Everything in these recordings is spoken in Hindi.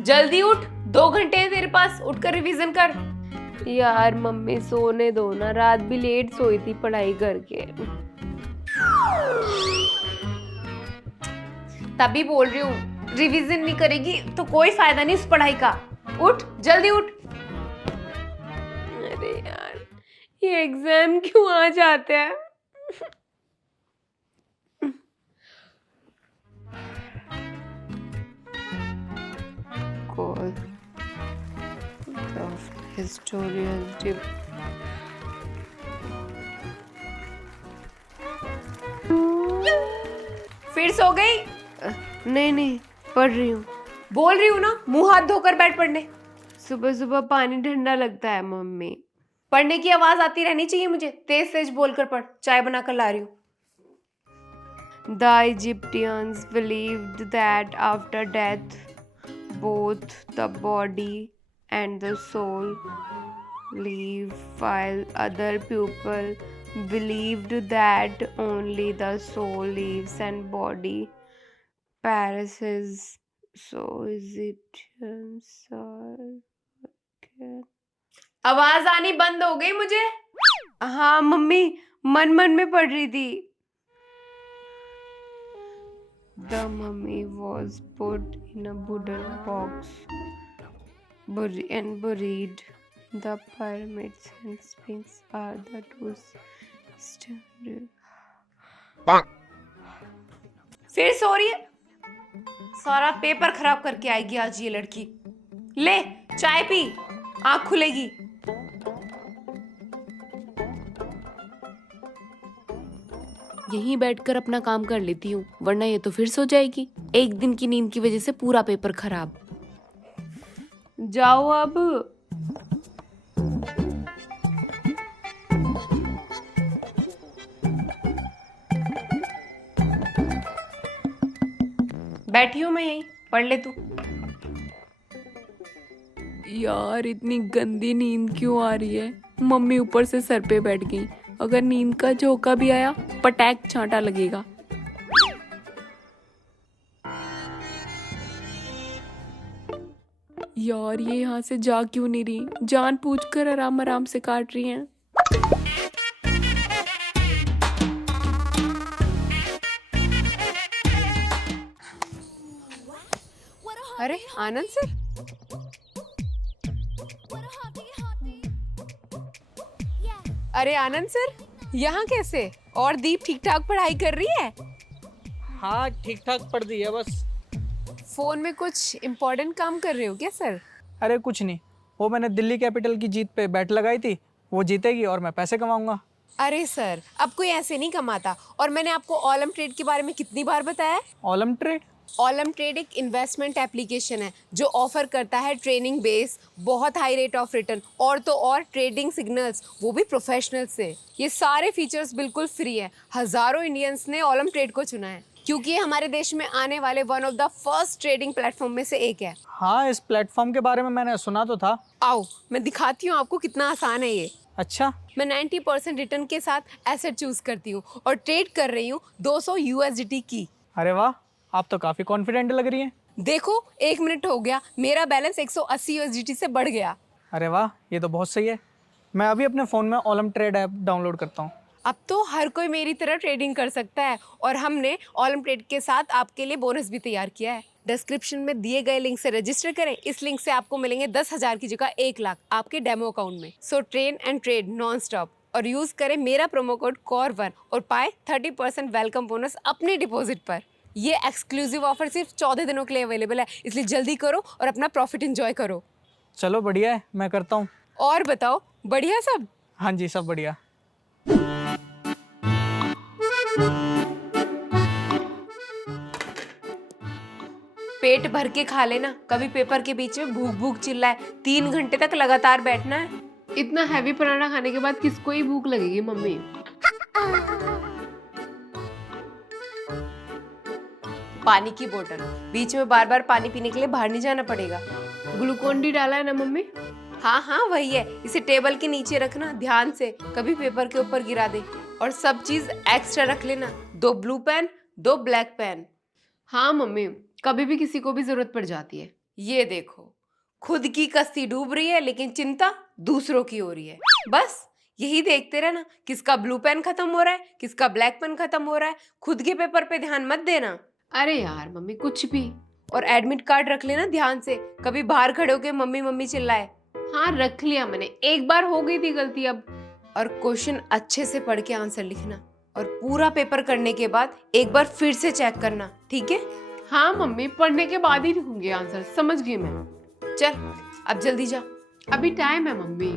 जल्दी उठ, 2 घंटे हैं तेरे पास, उठकर रिवीजन कर। यार मम्मी सोने दो ना, रात भी लेट सोई थी पढ़ाई करके। तभी बोल रही हूँ, रिवीजन नहीं करेगी तो कोई फायदा नहीं उस पढ़ाई का। उठ, जल्दी उठ। अरे यार, ये एग्जाम क्यों आ जाते हैं? Call of historical फिर सो गई? नहीं पढ़ रही हूँ। बोल रही हूँ ना, मुंह हाथ धोकर बैठ पढ़ने। सुबह सुबह पानी ठंडा लगता है मम्मी। पढ़ने की आवाज आती रहनी चाहिए मुझे, तेज तेज बोलकर पढ़, चाय बनाकर ला रही हूँ। The Egyptians believed that after death, both the body and the soul leave, while other people believed that only the soul leaves and body perishes. So Egyptians are okay. आवाज आनी बंद हो गई मुझे। हाँ मम्मी, मन मन में पढ़ रही थी। The mummy was put in a wooden box and buried. The pyramids and sphinx are the two standard. फिर सो रही है, सारा पेपर खराब करके आएगी आज ये लड़की। ले चाय पी, आँख खुलेगी। यहीं बैठकर अपना काम कर लेती हूँ, वरना ये तो फिर सो जाएगी। एक दिन की नींद की वजह से पूरा पेपर खराब। जाओ अब। बैठी हूँ मैं यहीं, पढ़ ले तू। यार इतनी गंदी नींद क्यों आ रही है? मम्मी ऊपर से सर पे बैठ गई, अगर नींद का झोंका भी आया पटैक छांटा लगेगा। यार ये यहाँ से जा क्यों नहीं रही? जान पूछकर आराम आराम से काट रही हैं। अरे आनंद सर, अरे आनंद सर, यहाँ कैसे? और दीप ठीक ठाक पढ़ाई कर रही है? हाँ ठीक ठाक पढ़ दी है बस। फोन में कुछ इम्पोर्टेंट काम कर रहे हो क्या सर? अरे कुछ नहीं, वो मैंने दिल्ली कैपिटल की जीत पे बैट लगाई थी, वो जीतेगी और मैं पैसे कमाऊंगा। अरे सर, अब कोई ऐसे नहीं कमाता। और मैंने आपको ऑलम ट्रेड के बारे में कितनी बार बताया है? ऑलम ट्रेड? ऑलम ट्रेड एक इन्वेस्टमेंट एप्लीकेशन है जो ऑफर करता है ट्रेनिंग बेस, बहुत हाई रेट ऑफ रिटर्न और तो और ट्रेडिंग सिग्नल्स, वो भी प्रोफेशनल से। ये सारे फीचर्स बिल्कुल फ्री हैं। हजारों इंडियंस ने ऑलम ट्रेड को चुना है क्योंकि ये हमारे देश में आने वाले one of the first trading platform में से एक है। हाँ इस प्लेटफॉर्म के बारे में मैंने सुना तो था। आओ मैं दिखाती हूँ आपको कितना आसान है ये। अच्छा, मैं 90% रिटर्न के साथ एसेट चूज करती हूँ और ट्रेड कर रही हूँ 200 USDT की। अरे वाह, आप तो काफी कॉन्फिडेंट लग रही हैं। देखो 1 मिनट हो गया, मेरा बैलेंस 180 USDT से बढ़ गया। अरे वाह, ये तो बहुत सही है। मैं अभी अपने फ़ोन में ऑलम ट्रेड ऐप डाउनलोड करता हूँ। अब तो हर कोई मेरी तरह ट्रेडिंग कर सकता है और हमने ऑलम ट्रेड के साथ आपके लिए बोनस भी तैयार किया है। डिस्क्रिप्शन में दिए गए लिंक से रजिस्टर करें। इस लिंक से आपको मिलेंगे 10,000 की जगह 1 लाख आपके डेमो अकाउंट में। So train and trade non stop और यूज करें मेरा प्रोमो कोड COR1 और पाए 30% वेलकम बोनस अपने डिपॉजिट पर। ये एक्सक्लूसिव ऑफर सिर्फ 14 दिनों के लिए अवेलेबल है, इसलिए जल्दी करो और अपना प्रॉफिट एंजॉय करो। चलो बढ़िया है, मैं करता हूँ। और बताओ, बढ़िया सब? हाँ जी, सब बढ़िया। पेट भर के खा लेना, कभी पेपर के बीच में भूख भूख चिल्लाए। 3 घंटे तक लगातार बैठना है। इतना हैवी पराठा खाने के बाद किसको ही भूख लगेगी मम्मी? पानी की बोतल, बीच में बार बार पानी पीने के लिए बाहर नहीं जाना पड़ेगा। ग्लूकोन डी डाला है ना मम्मी? हाँ हाँ वही है। इसे टेबल के नीचे रखना ध्यान से, कभी पेपर के ऊपर गिरा दे। और सब चीज एक्स्ट्रा रख लेना, 2 ब्लू पेन 2 ब्लैक पेन। हाँ मम्मी, कभी भी किसी को भी जरूरत पड़ जाती है। ये देखो, खुद की कश्ती डूब रही है लेकिन चिंता दूसरों की हो रही है। बस यही देखते रहना, किसका ब्लू पेन खत्म हो रहा है, किसका ब्लैक पेन खत्म हो रहा है। खुद के पेपर पे ध्यान मत देना। अरे यार मम्मी कुछ भी। और एडमिट कार्ड रख लेना ध्यान से, कभी बाहर खड़े होके मम्मी मम्मी चिल्लाए। हाँ रख लिया मैंने, एक बार हो गई थी गलती अब। और क्वेश्चन अच्छे से पढ़ के आंसर लिखना, और पूरा पेपर करने के बाद एक बार फिर से चेक करना, ठीक है? हाँ मम्मी, पढ़ने के बाद ही लिखूंगी आंसर, समझ गई मैं। चल अब जल्दी जा, अभी टाइम है मम्मी।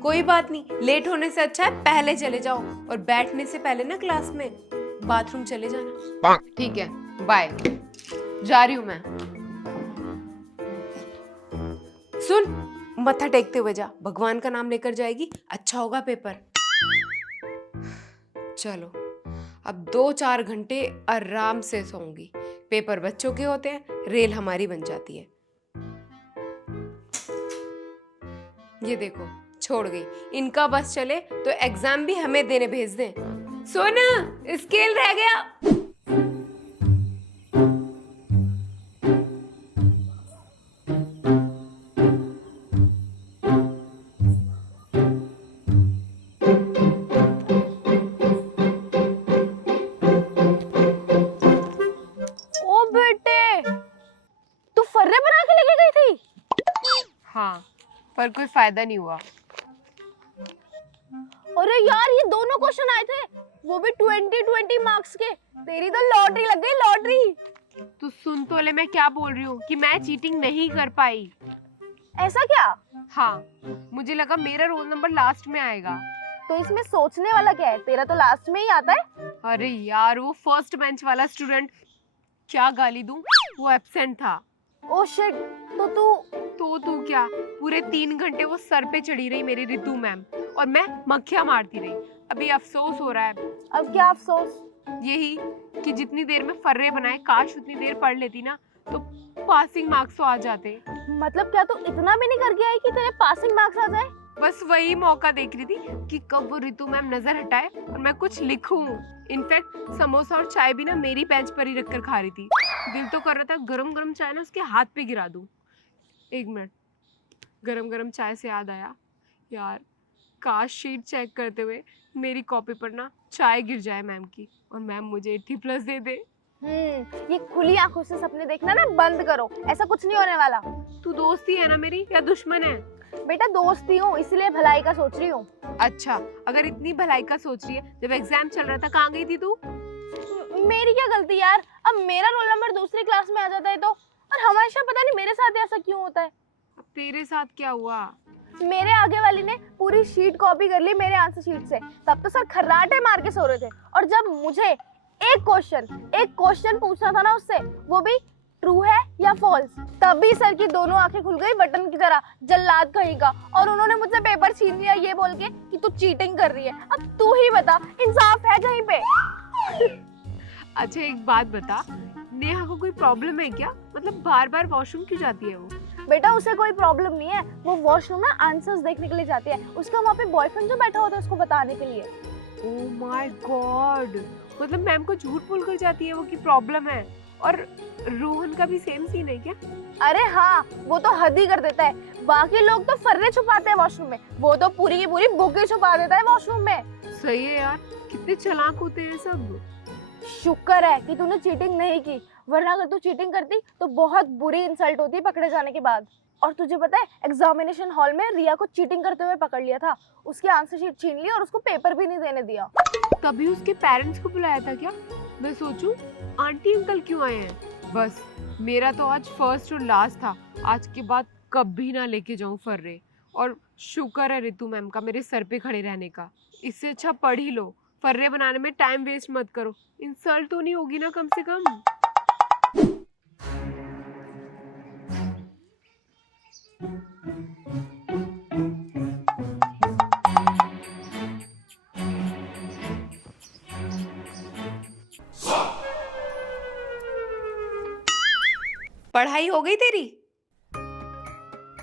कोई बात नहीं, लेट होने से अच्छा है पहले चले जाओ, और बैठने से पहले ना क्लास में बाथरूम चले जाना। ठीक है, बाय, जा रही हूँ मैं। सुन, मत्था टेकते हुए जा, भगवान का नाम लेकर जाएगी, अच्छा होगा पेपर। चलो अब 2-4 घंटे आराम से सोऊंगी। पेपर बच्चों के होते हैं, रेल हमारी बन जाती है। ये देखो छोड़ गई, इनका बस चले तो एग्जाम भी हमें देने भेज दें। सोना, स्केल रह गया। ओ बेटे, तू फर्रे बना के लेके गई थी? हाँ, पर कोई फायदा नहीं हुआ। अरे यार, ये दोनों क्वेश्चन आए थे, वो भी 20-20 मार्क्स के। तेरी तो लॉटरी लग गई, लॉटरी। तू सुन तो ले मैं क्या बोल रही हूँ, कि मैं चीटिंग नहीं कर पाई। ऐसा क्या? हाँ, मुझे लगा मेरा रोल नंबर लास्ट में आएगा। तो इसमें सोचने वाला क्या है, तेरा तो लास्ट में ही आता है। अरे यार, वो फर्स्ट बेंच वाला स्टूडेंट, क्या गाली दूं, वो एब्सेंट था। ओ शिट, तो तू क्या, पूरे 3 घंटे वो सर पे चढ़ी रही मेरी रितु मैम, और मैं मक्खियां मारती रही। अभी अफसोस हो रहा है। अब क्या अफसोस? यही कि जितनी देर में फर्रे बनाए, काश उतनी देर पढ़ लेती ना, तो पासिंग मार्क्स तो आ जाते। मतलब क्या तू इतना भी नहीं कर गया है कि तेरे पासिंग मार्क्स आ जाए? बस वही मौका देख रही थी कि कब वो रितु मैम नजर हटाए और मैं कुछ लिखूं। इनफैक्ट समोसा और चाय भी ना मेरी बेंच पर ही रखकर खा रही थी। दिल तो कर रहा था गरम गरम चाय ना उसके हाथ पे गिरा दूं। 1 मिनट, गरम गरम चाय से याद आया, यार काश शीट चेक करते हुए मेरी कॉपी पर ना चाय गिर जाए मैम की, और मैम मुझे 80+ दे दे। ये खुली आंखों से सपने देखना ना बंद करो, ऐसा कुछ नहीं होने वाला। तू दोस्ती है ना मेरी, या दुश्मन है? बेटा दोस्ती हूँ, इसलिए भलाई का सोच रही हूँ। अच्छा, अगर इतनी भलाई का सोच रही है, जब एग्जाम चल रहा था कहाँ गई थी तू? मेरी क्या गलती यार, अब मेरा रोल नंबर दूसरी क्लास में आ जाता है तो, और हमेशा पता नहीं मेरे साथ ऐसा क्यों होता है। अब तेरे साथ क्या हुआ? मेरे आगे वाली ने पूरी शीट कॉपी कर ली मेरे आंसर शीट से, तब तो सर खर्राटे मार के सो रहे थे। और जब मुझे एक क्वेश्चन पूछना था ना उससे, वो भी ट्रू है या फॉल्स, तभी सर की दोनों आंखें खुल गई बटन की तरह, जल्लाद कहीं का, और उन्होंने मुझसे पेपर छीन लिया ये बोल के कि तू चीटिंग कर रही है। अब तू ही बता, इंसाफ है कहीं पे? अच्छा एक बात बता, नेहा को कोई प्रॉब्लम है क्या? मतलब बार बार वॉशरूम क्यों जाती है वो? बेटा उसे कोई प्रॉब्लम नहीं है, वो वॉशरूम में आंसर्स देखने के लिए जाती है, उसका वहाँ पे बॉयफ्रेंड जो बैठा होता है उसको बताने के लिए। ओह माय गॉड, मतलब मैम को झूठ बोल कर जाती है वो कि प्रॉब्लम है। और रोहन का भी सेम सीन है क्या? अरे हाँ, वो तो हद ही कर देता है। बाकी लोग तो फर्रे छुपाते हैं वॉशरूम में, वो तो पूरी की पूरी बुक ही छुपा देता है वॉशरूम में। सही है यार, कितने चालाक होते हैं सब। शुक्र है कि तूने चीटिंग नहीं की, वरना अगर तू चीटिंग करती तो बहुत बुरी इंसल्ट होती पकड़े जाने के बाद। और तुझे पता है, एग्जामिनेशन हॉल में रिया को चीटिंग करते हुए पकड़ लिया था, उसकी आंसर शीट छीन ली और उसको पेपर भी नहीं देने दिया। तभी उसके पेरेंट्स को बुलाया था क्या? मैं सोचूं आंटी अंकल क्यों आए हैं। बस मेरा तो आज फर्स्ट और लास्ट था, आज के बाद कभी ना लेके जाऊं फर्रे। और शुक्र है रितु मैम का मेरे सर पे खड़े रहने का। इससे अच्छा पढ़ ही लो, फर्रे बनाने में टाइम वेस्ट मत करो। इंसल्ट तो नहीं होगी ना कम से कम। पढ़ाई हो गई तेरी?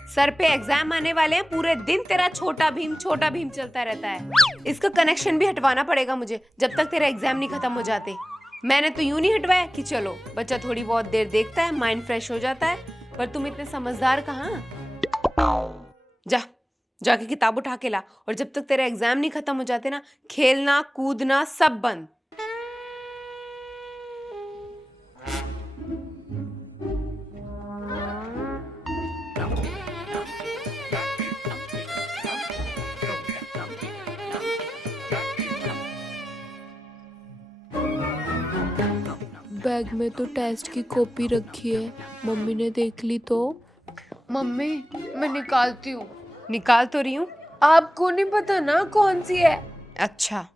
सर पे एग्जाम आने वाले हैं, पूरे दिन तेरा छोटा भीम चलता रहता है। इसका कनेक्शन भी हटवाना पड़ेगा मुझे, जब तक तेरा एग्जाम नहीं खत्म हो जाते। मैंने तो यूं नहीं हटवाया कि चलो बच्चा थोड़ी बहुत देर देखता है, माइंड फ्रेश हो जाता है, पर तुम इतने समझदार कहाँ? जा, जाके किताब उठा के ला, और जब तक तेरे एग्जाम नहीं खत्म हो जाते ना, खेलना कूदना सब बंद। बैग में तो टेस्ट की कॉपी रखी है, मम्मी ने देख ली तो? मम्मी मैं निकालती हूँ। निकाल तो रही हूँ, आपको नहीं पता ना कौन सी है? अच्छा,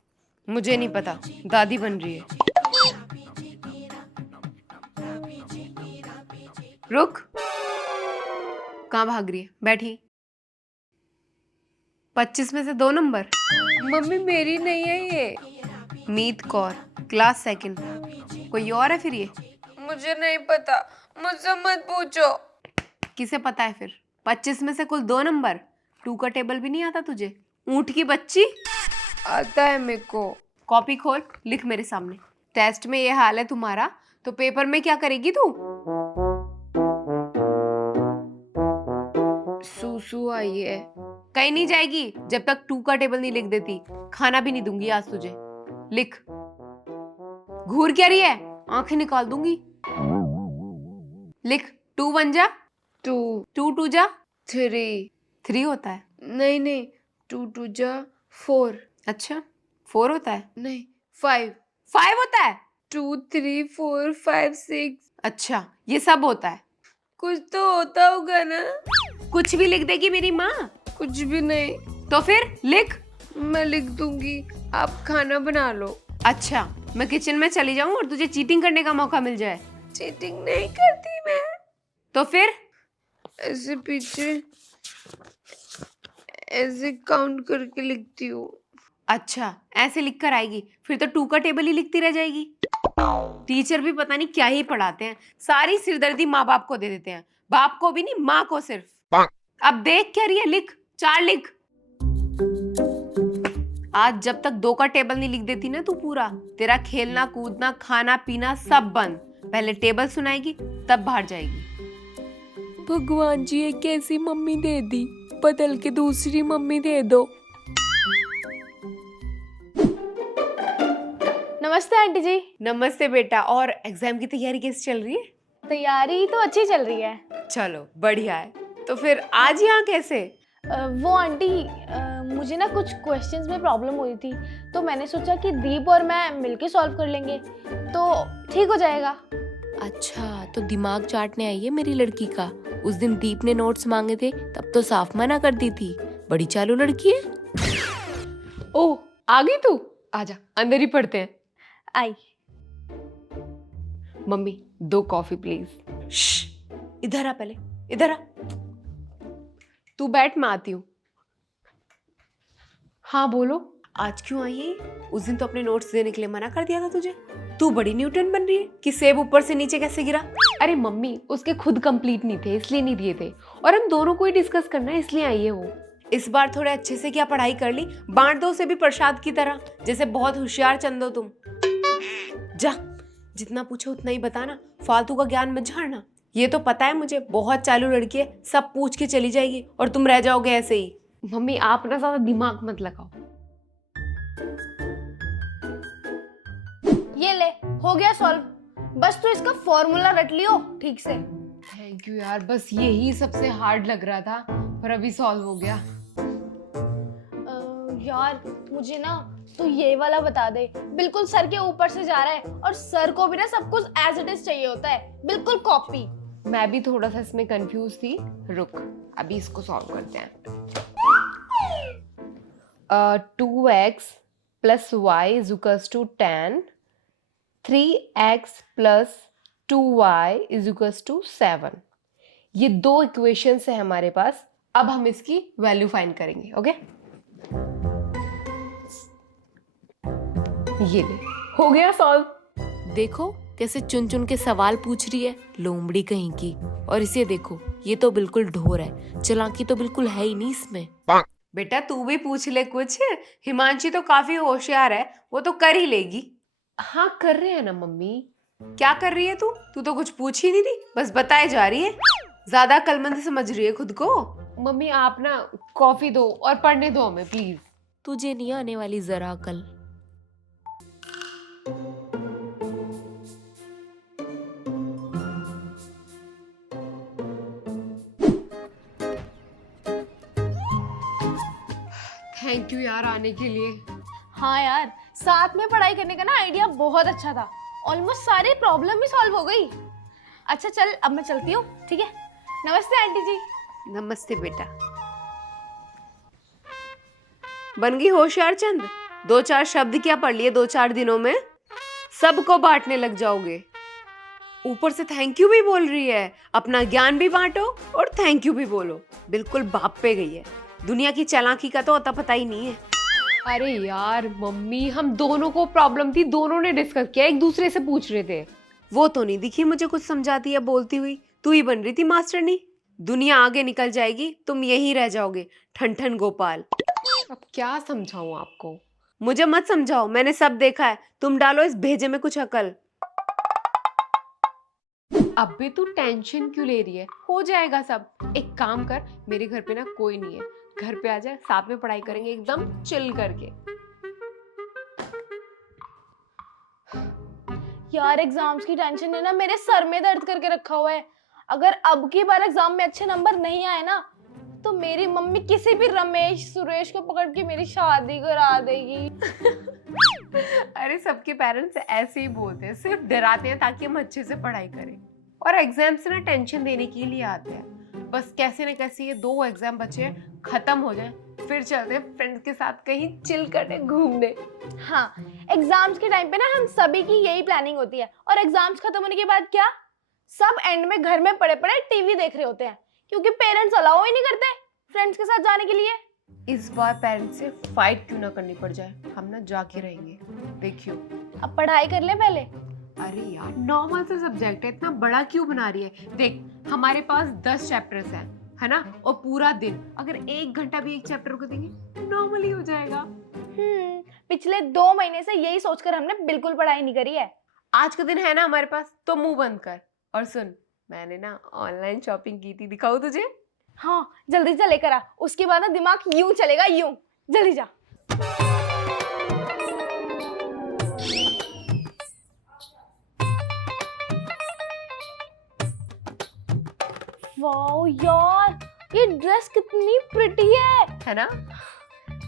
मुझे नहीं पता, दादी बन रही है। रुक, कहाँ भाग रही है? बैठी। 25 में से 2 नंबर। मम्मी मेरी नहीं है ये। मीत कौर, क्लास 2nd। कोई और है फिर ये? मुझे नहीं पता, मुझसे मत पूछो। किसे पता है फिर? 25 में से कुल 2 नंबर। 2 का टेबल भी नहीं आता तुझे? ऊंट की बच्ची। आता है मेरे को। कॉपी खोल, लिख मेरे सामने। टेस्ट में ये हाल है तुम्हारा, तो पेपर में क्या करेगी तू? सूसू आई है। कहीं नहीं जाएगी जब तक 2 का टेबल नहीं लिख देती। खाना भी नहीं दूंगी आज तुझे। लिख। घूर क्या रही है? आंखें निकाल दूंगी। लिख। 2 1 जा 2, 2 2 जा 3। 3 होता है? नहीं नहीं, 2 2 जा 4। अच्छा, 4 होता है? नहीं, 5। 5 होता है? 2 3 4 5 6। अच्छा, ये सब होता है? कुछ तो होता होगा ना। कुछ भी लिख देगी मेरी माँ? कुछ भी नहीं। तो फिर लिख। मैं लिख दूंगी, आप खाना बना लो। अच्छा, मैं किचन में चली जाऊं और तुझे चीटिंग करने का मौका मिल जाए? चीटिंग नहीं करती मैं। तो फिर? ऐसे पीछे ऐसे काउंट करके लिखती हूँ। अच्छा, ऐसे लिख कर आएगी, फिर तो 2 का टेबल ही लिखती रह जाएगी। टीचर भी पता नहीं क्या ही पढ़ाते हैं, सारी सिरदर्दी माँ बाप को दे देते हैं। बाप को भी नहीं, माँ को सिर्फ। अब देख क्या रही है, लिख। 4 लिख। आज जब तक 2 का टेबल नहीं लिख देती ना तू पूरा, तेरा खेलना कूदना खाना पीना सब बंद। पहले टेबल सुनाएगी, तब बाहर जाएगी। भगवान जी, ये कैसी मम्मी दे दी, बदल के दूसरी मम्मी दे दो। नमस्ते आंटी जी। नमस्ते बेटा। और एग्जाम की तैयारी कैसी चल रही है? तैयारी तो अच्छी चल रही है। चलो बढ़िया है। तो फिर आज यहाँ कैसे? वो आंटी, मुझे ना कुछ क्वेश्चंस में प्रॉब्लम हुई थी, तो मैंने सोचा कि दीप और मैं मिलके सॉल्व कर लेंगे तो ठीक हो जाएगा। अच्छा, तो दिमाग चाटने आई है मेरी लड़की का। उस दिन दीप ने नोट्स मांगे थे, तब तो साफ मना कर दी थी। बड़ी चालू लड़की है। ओह, आ गई तू? आजा, अंदर ही पढ़ते हैं। आई। Mummy 2 coffee please. इधर आ, पहले इधर आ। तू बैठ, मैं आती हूँ। हाँ बोलो, आज क्यों आई है? उस दिन तो अपने नोट्स देने के लिए मना कर दिया था तुझे। तू बड़ी न्यूटन बन रही है कि सेब ऊपर से नीचे कैसे गिरा। अरे मम्मी, उसके खुद कंप्लीट नहीं थे इसलिए नहीं दिए थे, और हम दोनों को ही डिस्कस करना है इसलिए आई है वो। इस बार थोड़े अच्छे से क्या पढ़ाई कर ली, बांट दो उसे भी प्रसाद की तरह, जैसे बहुत होशियार चंदो तुम। जा, जितना पूछो उतना ही बताना, फालतू का ज्ञान मत झाड़ना। ये तो पता है मुझे, बहुत चालू लड़की है, सब पूछ के चली जाएगी और तुम रह जाओगे ऐसे ही। मम्मी आप ना ज्यादा दिमाग मत लगाओ। ये ले, हो गया सॉल्व। बस तू इसका फॉर्मूला रट लियो ठीक से। थैंक यू यार, बस यही सबसे हार्ड लग रहा था, पर अभी सॉल्व हो गया। यार मुझे ना तू ये वाला बता दे, बिल्कुल सर के ऊपर से जा रहा है, और सर को भी ना सब कुछ एज इट इज चाहिए होता है, बिल्कुल कॉपी। मैं भी थोड़ा सा इसमें कंफ्यूज थी, रुक अभी इसको सॉल्व करते हैं। 2x + y = 10, 3x + 2y = 7। ये 2 इक्वेशंस है हमारे पास। अब हम इसकी वैल्यू फाइंड करेंगे। ओके, ये ले, हो गया सॉल्व। देखो कैसे चुन चुन के सवाल पूछ रही है, लोमड़ी कहीं की। और इसे देखो, ये तो बिल्कुल ढोर है, चालाकी तो बिल्कुल है ही नहीं इसमें। बेटा तू भी पूछ ले कुछ, हिमांशी तो काफी होशियार है, वो तो कर ही लेगी। हाँ कर रहे हैं ना मम्मी। क्या कर रही है तू? तू तो कुछ पूछ ही नहीं रही, बस बताए जा रही है। ज्यादा अक्लमंद समझ रही है खुद को। मम्मी आप ना कॉफी दो और पढ़ने दो हमें प्लीज। तुझे नहीं आने वाली जरा अकल। थैंक यू यार आने के लिए। हाँ यार, साथ में पढ़ाई करने का ना आइडिया बहुत अच्छा था। ऑलमोस्ट सारी प्रॉब्लम भी सॉल्व हो गई। अच्छा चल, अब मैं चलती हूँ, ठीक है? नमस्ते आंटी जी। नमस्ते बेटा। बन गई होशियार चंद? 2-4 शब्द क्या पढ़ लिए 2-4 दिनों में? सबको बांटने लग जाओगे। ऊपर से थैंक यू भी बोल रही है। अपना ज्ञान भी बांटो और थैंक यू भी बोलो। बिल्कुल बाप पे गई है। दुनिया की चालाकी का तो अता पता ही नहीं है। अरे यार मम्मी, हम दोनों को प्रॉब्लम थी, दोनों ने डिस्कस किया, एक दूसरे से पूछ रहे थे। वो तो नहीं दिखी मुझे कुछ समझाती या बोलती हुई। तू ही बन रही थी मास्टरनी। दुनिया आगे निकल जाएगी, तुम यहीं रह जाओगे ठन ठन गोपाल। अब क्या समझाऊं आपको? मुझे मत समझाओ, मैंने सब देखा है। तुम डालो इस भेजे में कुछ अकल। अब भी तू टेंशन क्यों ले रही है? हो जाएगा सब। एक काम कर, मेरे घर पे ना कोई नहीं है, घर पे आ जा, साथ में पढ़ाई करेंगे एकदम चिल करके। यार एग्जाम्स की टेंशन ने ना मेरे सर में दर्द करके रखा हुआ है। अगर अब की बार एग्जाम में अच्छे नंबर नहीं आए ना, तो मेरी मम्मी किसी भी रमेश सुरेश को पकड़ के मेरी शादी करा देगी। अरे सबके पेरेंट्स ऐसे ही बोलते हैं, सिर्फ डराते हैं ताकि हम अच्छे से पढ़ाई करें। और एग्जाम से ना टेंशन देने के लिए आते हैं। बस कैसे न कैसे ये 2 एग्जाम बचे हैं, खत्म हो जाए, फिर चलते हैं फ्रेंड्स के साथ कहीं चिल करने घूमने। हाँ, एग्जाम्स के टाइम पे ना हम सभी की यही प्लानिंग होती है। और एग्जाम्स खत्म होने के बाद क्या, सब एंड में घर में पड़े पड़े टीवी देख रहे होते हैं, क्योंकि पेरेंट्स अलाउ ही नहीं करते फ्रेंड्स के साथ जाने के लिए। इस बार पेरेंट्स से फाइट क्यों ना करनी पड़ जाए, हम ना जाके रहेंगे, देखियो। अब पढ़ाई कर ले पहले। अरे यार नॉर्मल सा सब्जेक्ट है, इतना बड़ा क्यों बना रही है? देख हमारे पास 10 चैप्टर्स हैं, है ना? और पूरा दिन अगर 1 घंटा भी एक चैप्टर को देंगे नॉर्मल ही हो जाएगा। पिछले 2 महीने से यही सोचकर हमने बिल्कुल पढ़ाई नहीं करी है। आज का दिन है ना हमारे पास, तो मुंह बंद कर। और सुन, मैंने ना ऑनलाइन शॉपिंग की थी, दिखाऊं तुझे? हाँ जल्दी से लेकर आ, उसके बाद ना दिमाग यूं चलेगा, यूं। जल्दी जा। वाओ यार, ये ड्रेस कितनी प्रिटी है ना?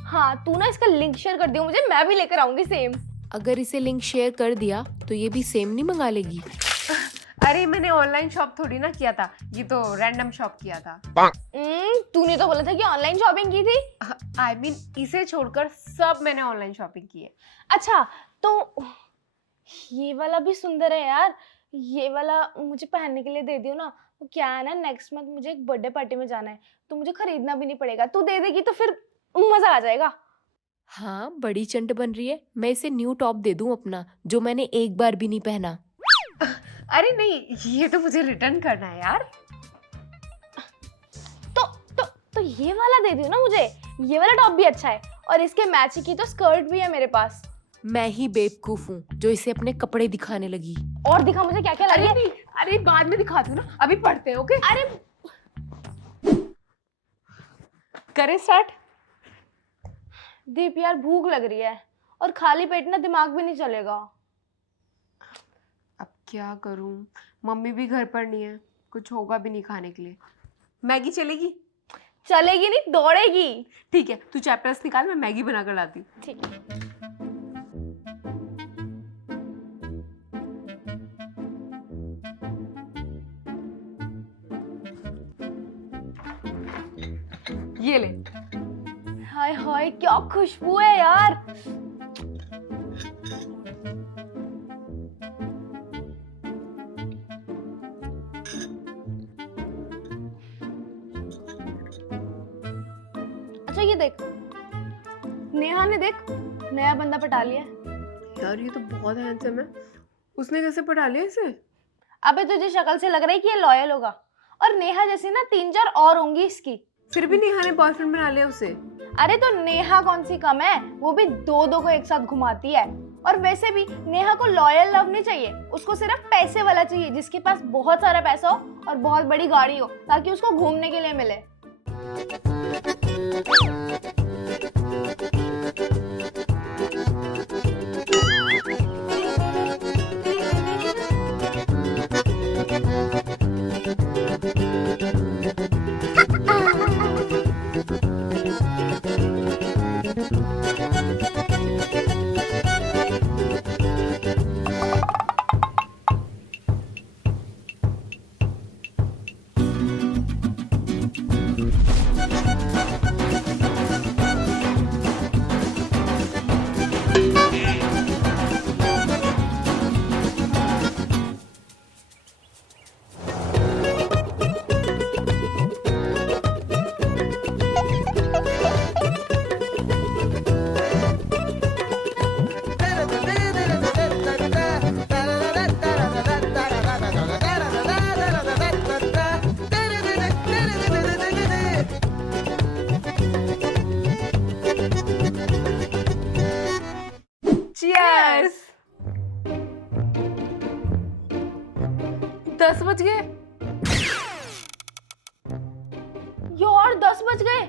हाँ तू ना इसका लिंक शेयर कर दियो मुझे, मैं भी लेकर आऊंगी सेम। अगर इसे लिंक शेयर कर दिया तो ये भी सेम नहीं मंगा लेगी? अरे मैंने ऑनलाइन शॉप थोड़ी ना किया था, ये तो रैंडम शॉप किया था। तूने तो बोला था कि ऑनलाइन शॉपिंग की थी। आई मीन इसे छोड़कर सब मैंने ऑनलाइन शॉपिंग की है। अच्छा तो ये वाला भी सुंदर है यार, ये वाला मुझे पहनने के लिए दे दियो ना। वो क्या है ना, नेक्स्ट मंथ मुझे एक बर्थडे पार्टी में जाना है, तो मुझे खरीदना भी नहीं पड़ेगा, तू दे देगी तो फिर मजा आ जाएगा। हाँ बड़ी चंट बन रही है। मैं इसे न्यू टॉप दे दूं अपना, जो मैंने एक बार भी नहीं पहना। अरे नहीं, ये तो मुझे रिटर्न करना है यार। तो ये वाला दे दियो ना मुझे, ये वाला टॉप भी अच्छा है और इसके मैच की तो स्कर्ट भी है मेरे पास। मैं ही बेवकूफ हूँ जो इसे अपने कपड़े दिखाने लगी। और दिखा मुझे क्या क्या लगे। अरे बाद में दिखा दूँ ना, अभी पढ़ते हैं। ओके अरे करें स्टार्ट? दीप यार भूख लग रही है और खाली पेट ना दिमाग भी नहीं चलेगा। अब क्या करूं, मम्मी भी घर पर नहीं है, कुछ होगा भी नहीं खाने के लिए। मैगी चलेगी? चलेगी नहीं, दौड़ेगी। ठीक है, तू चैप्टर्स निकाल, मैं मैगी बना कर लाती हूँ। ठीक है। ये ले। हाय हाय क्या खुशबू है यार। अच्छा ये देख, नेहा ने देख नया बंदा पटा लिया है। यार ये तो बहुत हैंडसम है, उसने कैसे पढ़ा लिया इसे? अबे तुझे शक्ल से लग रहा है कि ये लॉयल होगा, और नेहा जैसी ना 3-4 और होंगी इसकी। फिर भी नेहा ने बॉयफ्रेंड बना लिया उसे। अरे तो नेहा कौन सी कम है, वो भी 2-2 को एक साथ घुमाती है। और वैसे भी नेहा को लॉयल लव नहीं चाहिए, उसको सिर्फ पैसे वाला चाहिए जिसके पास बहुत सारा पैसा हो और बहुत बड़ी गाड़ी हो ताकि उसको घूमने के लिए मिले। Cheers! 10 बज गए। यार 10 बज गए,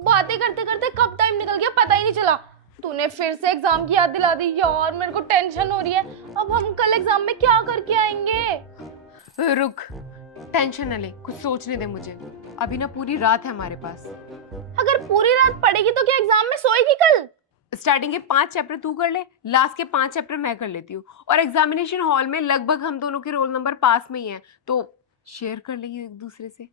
बातें करते करते कब टाइम निकल गया पता ही नहीं चला। तूने फिर से एग्जाम की याद दिला दी यार, मेरे को टेंशन हो रही है। अब हम कल एग्जाम में क्या करके आएंगे? रुक, टेंशन न ले, कुछ सोचने दे मुझे। अभी ना पूरी रात है हमारे पास। अगर पूरी रात पढ़ेगी तो क्या एग्जाम में सोएगी कल? स्टार्टिंग के 5 चैप्टर तू कर ले, लास्ट के 5 चैप्टर मैं कर लेती हूँ, और एग्जामिनेशन हॉल में लगभग हम दोनों के रोल नंबर पास में ही हैं, तो शेयर कर लेंगे एक दूसरे से।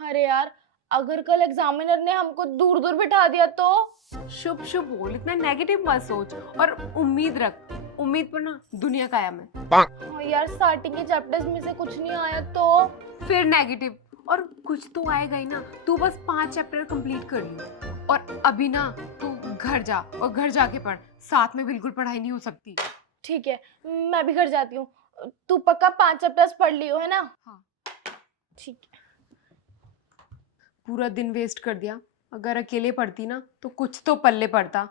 अरे यार, अगर कल एग्जामिनर ने हमको दूर दूर बिठा दिया तो? शुभ शुभ बोल, इतना नेगेटिव मत सोच और उम्मीद रख, उम्मीद पर ना दुनिया कायम है। हाँ यार, स्टार्टिंग के चैप्टर्स में से कुछ नहीं आया तो? फिर नेगेटिव, और कुछ तो आएगा ही ना। तू बस 5 चैप्टर कंप्लीट कर ली, और अभी ना तू घर जा और घर जाके पढ़, साथ में बिल्कुल पढ़ाई नहीं हो सकती। ठीक है, मैं भी घर जाती हूँ। तू पक्का 5 चैप्टर्स पढ़ लियो है ना? हाँ। ठीक है। पूरा दिन वेस्ट कर दिया। अगर अकेले पढ़ती ना तो कुछ तो पल्ले पड़ता।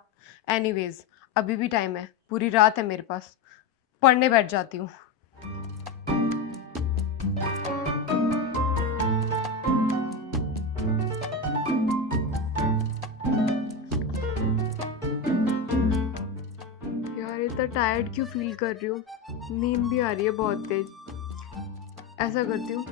एनीवेज, अभी भी टाइम है, पूरी रात है मेरे पास, पढ़ने बैठ जाती हूँ। यार इतना टायर्ड क्यों फील कर रही हूँ, नींद भी आ रही है बहुत तेज। ऐसा करती हूँ,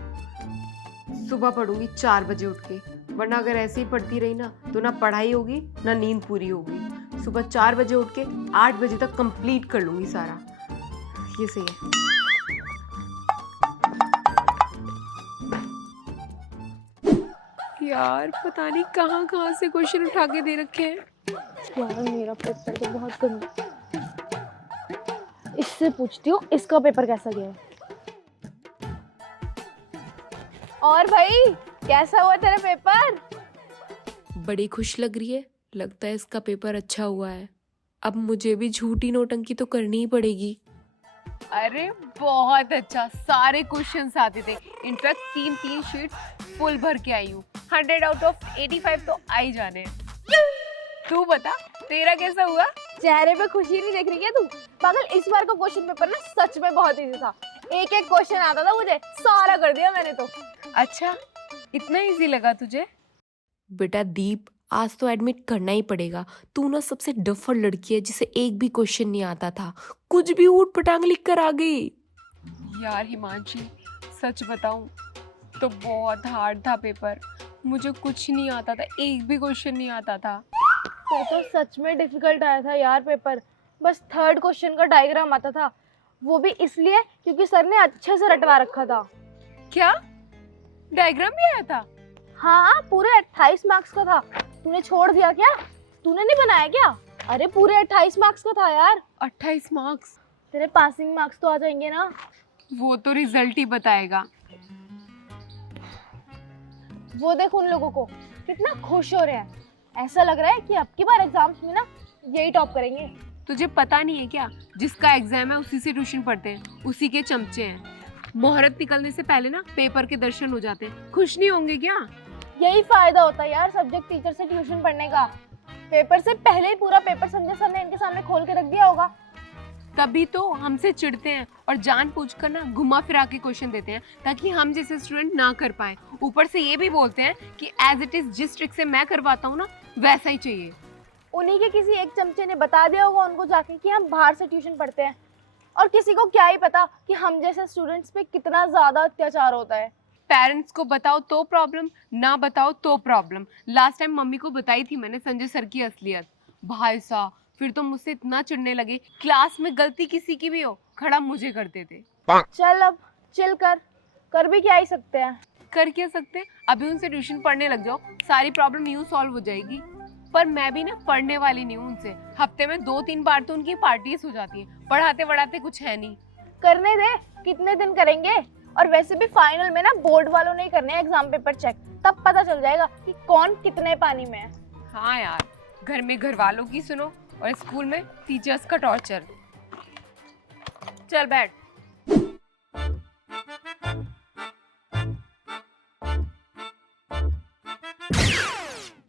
सुबह पढ़ूंगी 4 बजे उठ के, वरना अगर ऐसे ही पढ़ती रही ना तो ना पढ़ाई होगी ना नींद पूरी होगी। सुबह 4 बजे उठ के 8 बजे तक कंप्लीट कर लूंगी सारा। ये सही है। यार पता नहीं कहाँ कहाँ से क्वेश्चन उठा के दे रखे हैं। यार मेरा पेपर तो बहुत गंदा। इससे पूछती हूँ इसका पेपर कैसा गया है। और भाई, कैसा हुआ तेरा पेपर? बड़ी खुश लग रही है, लगता है इसका पेपर अच्छा हुआ है। अब मुझे भी झूठी नौटंकी तो करनी ही पड़ेगी। अरे बहुत अच्छा, सारे क्वेश्चंस आते थे। इनफैक्ट 3 शीट्स फुल भर के आई हूँ। 100 आउट ऑफ 85 तो आ ही जाने। तू बता तेरा कैसा हुआ? चेहरे पे खुशी नहीं देख रही है तू? पागल, इस बार का क्वेश्चन पेपर ना सच में बहुत इजी था। एक एक क्वेश्चन आता था मुझे, सारा कर दिया मैंने तो। अच्छा, इतना इजी लगा तुझे? बेटा दीप, आज तो एडमिट करना ही पड़ेगा, तू ना सबसे डफर लड़की है जिसे एक भी क्वेश्चन नहीं आता था, कुछ भी ऊट पटांग लिख कर आ गई। यार हिमांशी, सच बताऊं तो बहुत हार्ड था पेपर। मुझे कुछ नहीं आता था, एक भी क्वेश्चन नहीं आता था। तो सच में डिफिकल्ट आया था यार पेपर। बस 3rd क्वेश्चन का डायग्राम आता था, वो भी इसलिए क्योंकि सर ने अच्छे से रटवा रखा था। क्या डायग्राम भी आया था? हाँ, पूरे 28 मार्क्स का था। तूने छोड़ दिया क्या? तूने नहीं बनाया क्या? अरे पूरे 28 मार्क्स का था यार। 28 मार्क्स? तेरे पासिंग मार्क्स तो आ जाएंगे ना? वो तो रिजल्ट ही बताएगा। वो देख उन लोगों को, कितना खुश हो रहे हैं। ऐसा लग रहा है कि अब की बार एग्जाम्स में ना यही टॉप करेंगे। तुझे पता नहीं है क्या, जिसका एग्जाम है उसी से ट्यूशन पढ़ते हैं, उसी के चमचे हैं। मुहूर्त निकलने से पहले ना पेपर के दर्शन हो जाते हैं। खुश नहीं होंगे क्या? यही फायदा होता है यार सब्जेक्ट टीचर से ट्यूशन पढ़ने का। पेपर से पहले ही पूरा पेपर समझे सर ने इनके सामने खोल के रख दिया होगा। तभी तो हमसे चिढ़ते हैं और जानबूझकर ना घुमा फिरा के क्वेश्चन देते हैं ताकि हम जैसे स्टूडेंट ना कर पाए। ऊपर से ये भी बोलते हैं कि एज इट इज जिस ट्रिक से मैं करवाता हूँ ना वैसा ही चाहिए। उन्हीं के किसी एक चमचे ने बता दिया होगा उनको जाके कि हम बाहर से ट्यूशन पढ़ते हैं, और किसी को क्या ही पता कि हम जैसे स्टूडेंट्स पे कितना ज़्यादा अत्याचार होता है। पेरेंट्स को बताओ तो प्रॉब्लम, ना बताओ तो प्रॉब्लम। लास्ट टाइम मम्मी को बताई थी मैंने संजय सर की असलियत। भाई साहब फिर तो मुझसे इतना चिढ़ने लगे, क्लास में गलती किसी की भी हो खड़ा मुझे करते थे। चल अब चिल कर भी क्या ही सकते हैं। कर क्या सकते हैं, अभी उनसे ट्यूशन पढ़ने लग जाओ, सारी प्रॉब्लम यूं सॉल्व हो जाएगी। पर मैं भी ना पढ़ने वाली नहीं हूँ उनसे। हफ्ते में 2-3 बार तो उनकी पार्टीज हो जाती हैं, पढ़ाते पढ़ाते कुछ है नहीं। करने दे, कितने दिन करेंगे। और वैसे भी फाइनल में ना बोर्ड वालों ने ही करने हैं एग्जाम पेपर चेक, तब पता चल जाएगा कि कौन कितने पानी में है। हाँ यार, घर में घर वालों की सुनो और स्कूल में टीचर्स का टॉर्चर। चल बैठ।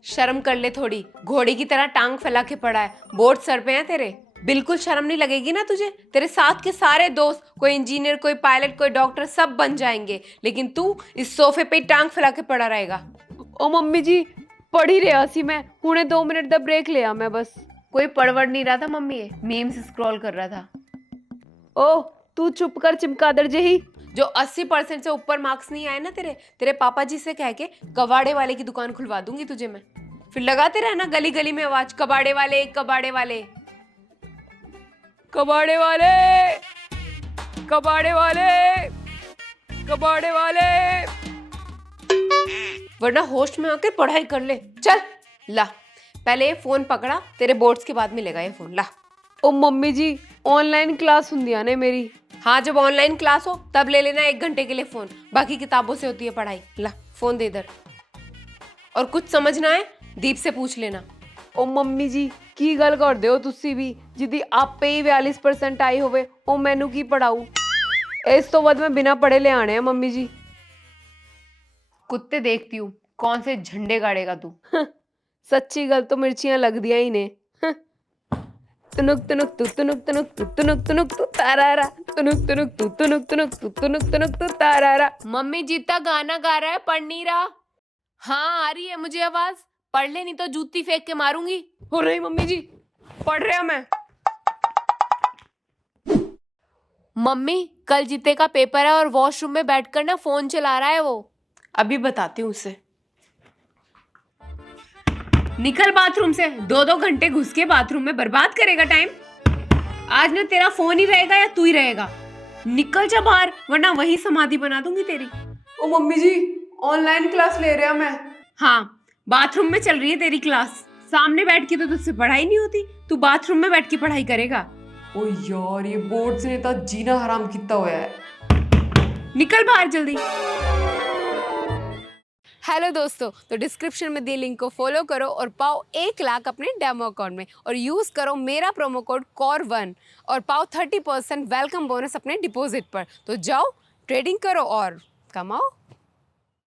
शर्म कर ले थोड़ी, घोड़े की तरह टांग फैला के पड़ा है। बोर्ड सर पे है तेरे, बिल्कुल शर्म नहीं लगेगी ना तुझे। तेरे साथ के सारे दोस्त कोई इंजीनियर, कोई पायलट, कोई डॉक्टर सब बन जाएंगे, लेकिन तू इस सोफे पे टांग फैला के पड़ा रहेगा। ओ मम्मी जी पढ़ ही रहा सी मैं, हुणे 2 मिनट दा ब्रेक लिया मैं बस। कोई पढ़ नहीं रहा था मम्मी, ये मीम्स स्क्रॉल कर रहा था। ओह तू चुप कर चिमकादड़ जही। जो 80% से ऊपर मार्क्स नहीं आए ना तेरे पापा जी से कह के कबाड़े वाले की दुकान खुलवा दूंगी तुझे मैं। फिर लगाते रहना गली गली में आवाज, कबाड़े वाले कबाड़े वाले कबाड़े वाले कबाड़े वाले कबाड़े वाले, वरना होश में आकर पढ़ाई कर ले। चल ला, पहले ये फोन पकड़ा, तेरे बोर्ड्स के बाद मिलेगा ये फोन। ला। ओ मम्मी जी ऑनलाइन क्लास हुंदी है मेरी। हाँ जब ऑनलाइन क्लास हो तब ले लेना 1 घंटे के लिए फोन, बाकी किताबों से होती है पढ़ाई। ला फोन दे इधर। और कुछ समझना है दीप से पूछ लेना। ओ मम्मी जी की गल कर दे हो तुसी भी, जिदी आपे ही 42% आई होवे ओ मैनू की पढ़ाऊ। इस तो बाद मैं बिना पढ़े ले आने हैं मम्मी जी। कुत्ते देखती हूँ कौन से झंडे गाड़ेगा तू। सच्ची गल तो मिर्चियां लग दिया ही ने। तुनुक तुनुक तू तुनुक तुनुक तू तुनुक तुनुक तू तारारा, तुनुक तुनुक तू तुनुक तुनुक तू तुनुक तुनुक तू तारारा। मम्मी जीता गाना गा रहा है, पढ़ नहीं रहा। हाँ आ रही है मुझे आवाज, पढ़ ले नहीं तो जूती फेंक के मारूंगी। हो रही मम्मी जी, पढ़ रहा मैं। मम्मी कल जीते का पेपर है और वॉशरूम में बैठकर ना फोन चला रहा है वो। अभी बताती हूँ उसे। निकल बाथरूम से, 2-2 घंटे घुस के बाथरूम में बर्बाद करेगा टाइम। आज ना तेरा फोन ही रहेगा या तू ही रहेगा। निकल जा बाहर, वरना वही समाधि बना दूंगी तेरी। ओ मम्मी जी ऑनलाइन क्लास ले रहा मैं। हाँ बाथरूम में चल रही है तेरी क्लास, सामने बैठ के तो तुझसे पढ़ाई नहीं होती, तू बाथरूम में बैठ के पढ़ाई करेगा। ओ यार ये बोर्ड ने तो जीना हराम कितना हुआ है। निकल बाहर जल्दी। हेलो दोस्तों, तो डिस्क्रिप्शन में दिए लिंक को फॉलो करो और पाओ 1 लाख अपने डेमो अकाउंट में, और यूज करो मेरा प्रोमो कोड COR1 और पाओ 30% वेलकम बोनस अपने डिपॉजिट पर। तो जाओ ट्रेडिंग करो और कमाओ।